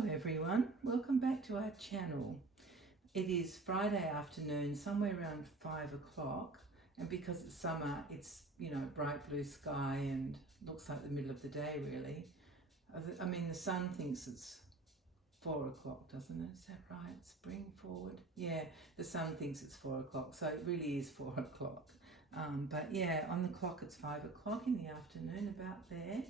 Hello everyone, welcome back to our channel. It is Friday afternoon, somewhere around 5 o'clock, and because it's summer, it's, bright blue sky and looks like the middle of the day really. I mean, the sun thinks it's 4 o'clock, doesn't it? Is that right? Spring forward? Yeah, the sun thinks it's 4 o'clock, so it really is 4 o'clock. But yeah, on the clock it's 5 o'clock in the afternoon, about there.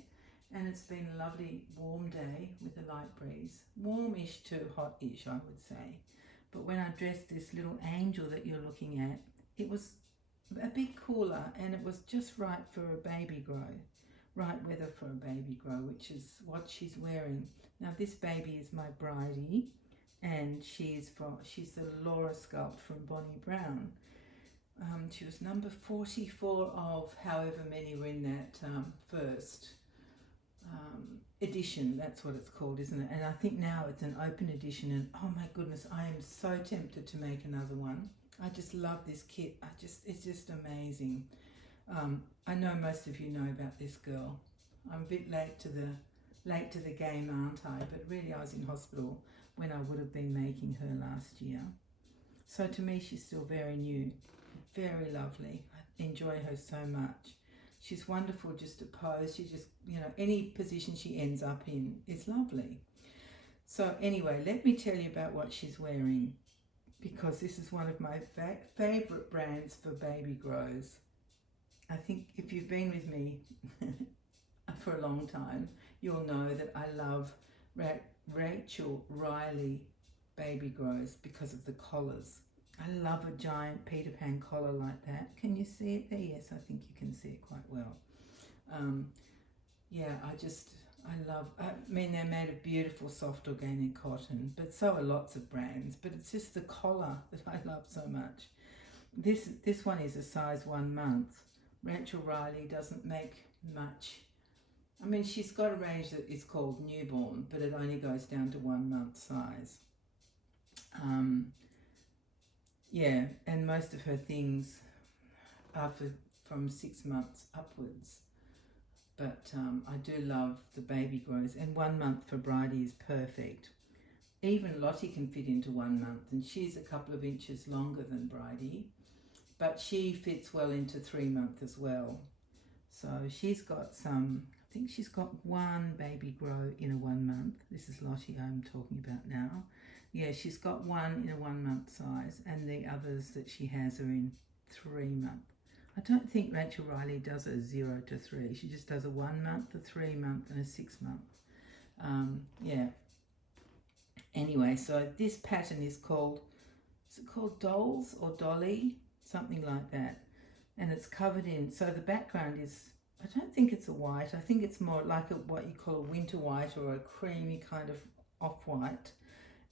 And it's been a lovely warm day with a light breeze. Warmish to hot-ish, I would say. But when I dressed this little angel that you're looking at, it was a bit cooler and it was just right for a baby grow. Right weather for a baby grow, which is what she's wearing. Now this baby is my bridie, and she's the Laura sculpt from Bonnie Brown. She was number 44 of however many were in that first edition. That's what it's called, isn't it? And I think now it's an open edition, and oh my goodness, I am so tempted to make another one. I just love this kit. It's just amazing. I know most of you know about this girl. I'm a bit late to the game, aren't I? But really I was in hospital when I would have been making her last year. So to me she's still very new, very lovely. I enjoy her so much. She's wonderful just to pose. She just, any position she ends up in is lovely. So anyway, let me tell you about what she's wearing, because this is one of my favourite brands for baby grows. I think if you've been with me for a long time, you'll know that I love Rachel Riley baby grows because of the collars. I love a giant Peter Pan collar like that. Can you see it there? Yes, I think you can see it quite well. Yeah, I mean, they're made of beautiful soft organic cotton, but so are lots of brands, but it's just the collar that I love so much. This one is a size 1 month. Rachel Riley doesn't make much. I mean, she's got a range that is called newborn, but it only goes down to 1 month size. Yeah, and most of her things are from 6 months upwards. But I do love the baby grows, and 1 month for Bridie is perfect. Even Lottie can fit into 1 month, and she's a couple of inches longer than Bridie, but she fits well into 3 month as well. So she's got I think she's got one baby grow in a 1 month. This is Lottie I'm talking about now. Yeah, she's got one in a 1 month size, and the others that she has are in 3 month. I don't think Rachel Riley does a 0 to 3. She just does a 1 month, a 3 month, and a 6 month. Yeah. Anyway, so this pattern is it called Dolls or Dolly? Something like that. And it's covered in, so the background is, I don't think it's a white. I think it's more like what you call a winter white or a creamy kind of off-white.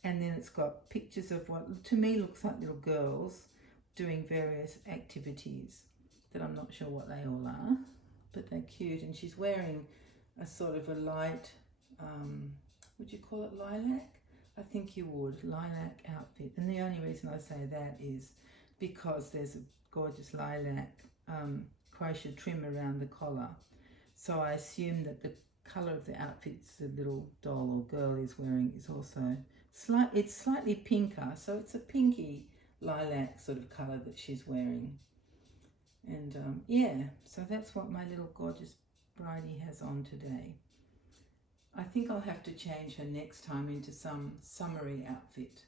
And then it's got pictures of what to me looks like little girls doing various activities that I'm not sure what they all are, but they're cute. And she's wearing a sort of a light, would you call it lilac? I think you would, lilac outfit. And the only reason I say that is because there's a gorgeous lilac crochet trim around the collar. So I assume that the colour of the outfits the little doll or girl is wearing is also it's slightly pinker, so it's a pinky lilac sort of colour that she's wearing. And yeah, so that's what my little gorgeous bridie has on today. I think I'll have to change her next time into some summery outfit,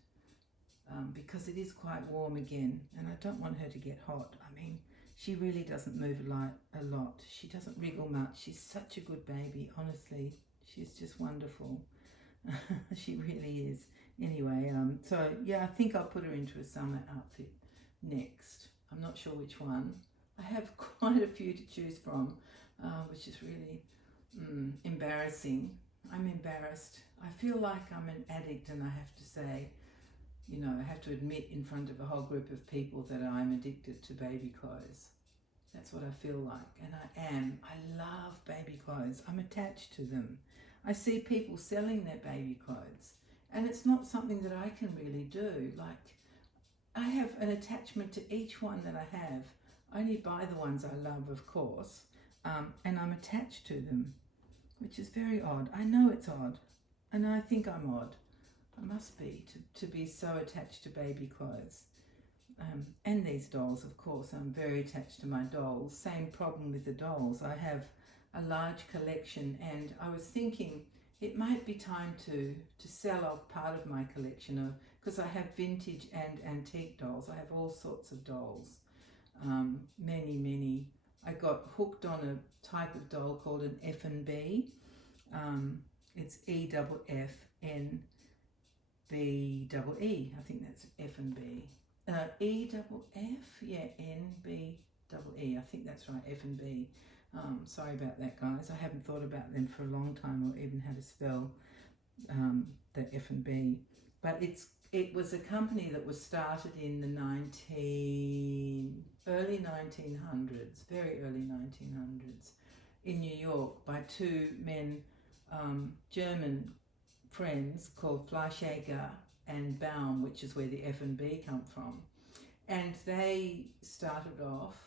because it is quite warm again, and I don't want her to get hot. I mean, she really doesn't move a lot. She doesn't wriggle much. She's such a good baby, honestly. She's just wonderful. She really is. Anyway, so yeah, I think I'll put her into a summer outfit next. I'm not sure which one. I have quite a few to choose from, which is really embarrassing. I'm embarrassed. I feel like I'm an addict, and I have to say, I have to admit in front of a whole group of people that I'm addicted to baby clothes. That's what I feel like, and I am. I love baby clothes. I'm attached to them. I see people selling their baby clothes, and it's not something that I can really do. Like, I have an attachment to each one that I have. I only buy the ones I love, of course, and I'm attached to them, which is very odd. I know it's odd. and I think I'm odd. I must be to be so attached to baby clothes. And these dolls, of course. I'm very attached to my dolls. Same problem with the dolls. I have a large collection, and I was thinking it might be time to sell off part of my collection, because I have vintage and antique dolls. I have all sorts of dolls, many. I got hooked on a type of doll called an F&B. It's EFFNBEE. I think that's F&B. EFF, yeah, NBEE. I think that's right, F&B. Sorry about that, guys. I haven't thought about them for a long time, or even how to spell the F&B. But it was a company that was started in the early 1900s, very early 1900s, in New York by two men, German friends called Fleischegger and Baum, which is where the F&B come from. And they started off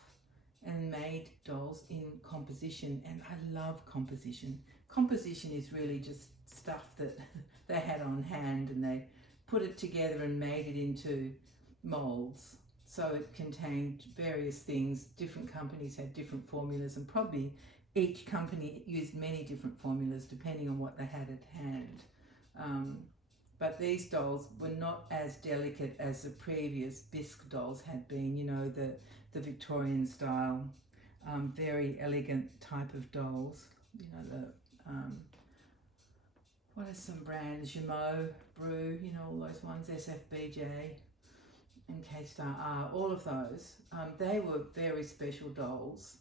and made dolls in composition, and I love composition. Composition is really just stuff that they had on hand, and they put it together and made it into molds. So it contained various things. Different companies had different formulas, and probably each company used many different formulas depending on what they had at hand. But these dolls were not as delicate as the previous bisque dolls had been, you know, the Victorian style, very elegant type of dolls. You know, what are some brands? Jumeau, Brew, you know, all those ones, SFBJ and K-Star R, all of those. They were very special dolls,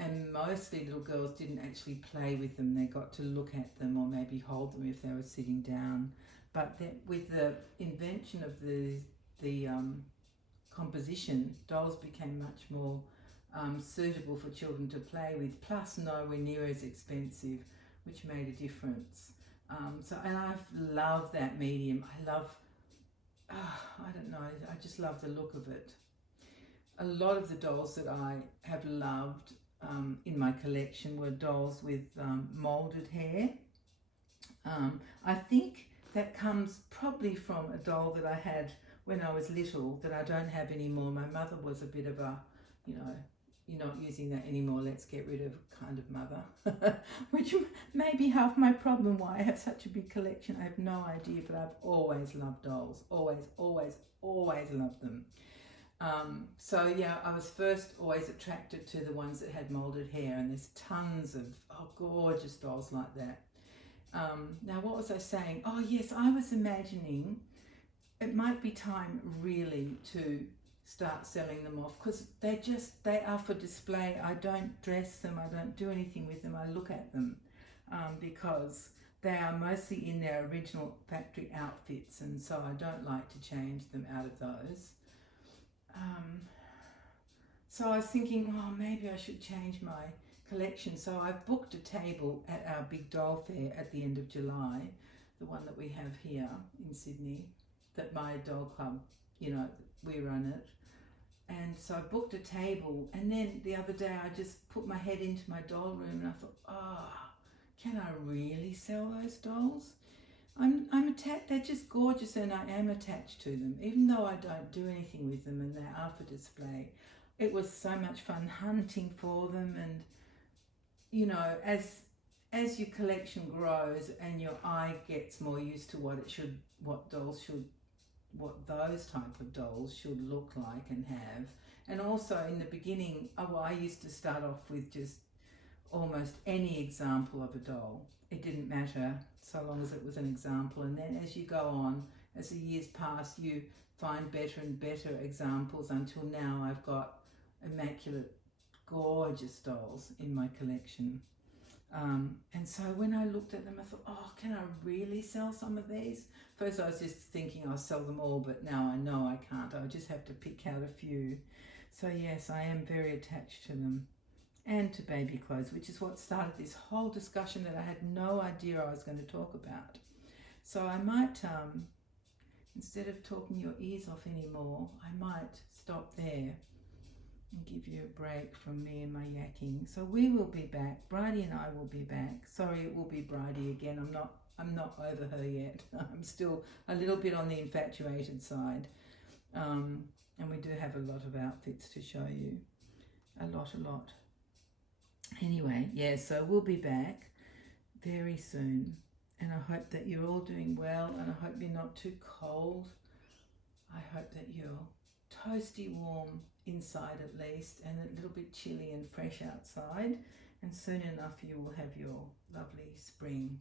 and mostly little girls didn't actually play with them. They got to look at them or maybe hold them if they were sitting down. But with the invention of the composition, dolls became much more suitable for children to play with, plus nowhere near as expensive, which made a difference. And I love that medium. I don't know, I just love the look of it. A lot of the dolls that I have loved in my collection were dolls with moulded hair. I think that comes probably from a doll that I had when I was little that I don't have anymore. My mother was a bit of a, you know, you're not using that anymore, let's get rid of kind of mother, which may be half my problem why I have such a big collection. I have no idea, but I've always loved dolls, always loved them. So yeah, I was first always attracted to the ones that had moulded hair, and there's tons of gorgeous dolls like that. Now what was I saying? Oh yes, I was imagining it might be time really to start selling them off, because they are for display. I don't dress them, I don't do anything with them, I look at them, because they are mostly in their original factory outfits, and so I don't like to change them out of those. So I was thinking, oh, maybe I should change my collection. So I've booked a table at our big doll fair at the end of July, the one that we have here in Sydney, that my doll club, you know, we run it. And so I booked a table, and then the other day I just put my head into my doll room and I thought, can I really sell those dolls? I'm attached, they're just gorgeous, and I am attached to them, even though I don't do anything with them and they are for display. It was so much fun hunting for them, and you know, as your collection grows and your eye gets more used to what those type of dolls should look like and have. And also in the beginning, I used to start off with just almost any example of a doll. It didn't matter so long as it was an example, and then as you go on, as the years pass, you find better and better examples, until now I've got immaculate, gorgeous dolls in my collection. And so when I looked at them, I thought, can I really sell some of these? First I was just thinking I'll sell them all, but now I know I can't. I'll just have to pick out a few. So yes, I am very attached to them, and to baby clothes, which is what started this whole discussion that I had no idea I was going to talk about. So I might, instead of talking your ears off anymore, I might stop there and give you a break from me and my yakking. So we will be back. Bridie and I will be back. Sorry, it will be Bridie again. I'm not I'm not over her yet. I'm still a little bit on the infatuated side. And we do have a lot of outfits to show you. A lot. Anyway, yeah, so we'll be back very soon. And I hope that you're all doing well, and I hope you're not too cold. I hope that you're toasty warm inside at least, and a little bit chilly and fresh outside. And soon enough you will have your lovely spring,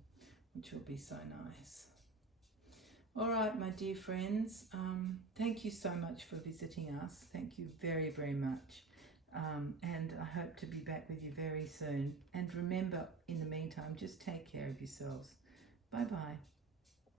which will be so nice. All right, my dear friends, thank you so much for visiting us. Thank you very, very much. And I hope to be back with you very soon. And remember, in the meantime, just take care of yourselves. Bye-bye.